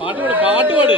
പാട്ടുപാട് പാട്ടുപാട്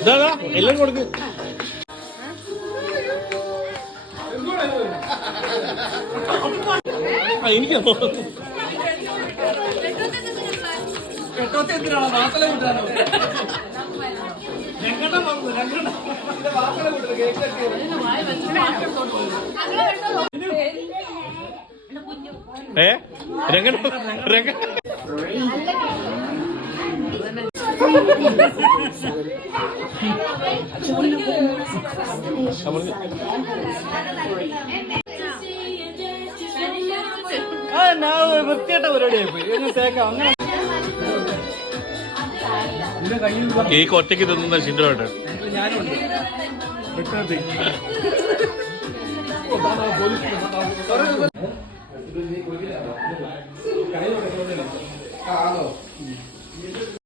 ഇതാ എല്ലാം കൊടുക്ക്. എനിക്ക് കെട്ടോത്തെ എന്തിനാണോ വാർത്തല കൂട്ടാനോ? രണ്ടെണ്ണം വന്നു രണ്ടെണ്ണം. വാർത്തല കൂട്ടുന്നത് കേക്ക് ഏ? ആ ഞാൻ വൃത്തിയായിട്ട പരിപാടിയായി പോയി ഒന്ന് തേക്കാം. അങ്ങനെ കേക്ക് ഒറ്റയ്ക്ക് തിന്നുന്ന ഷിൻഡോട്ട് ഞാനുണ്ട്.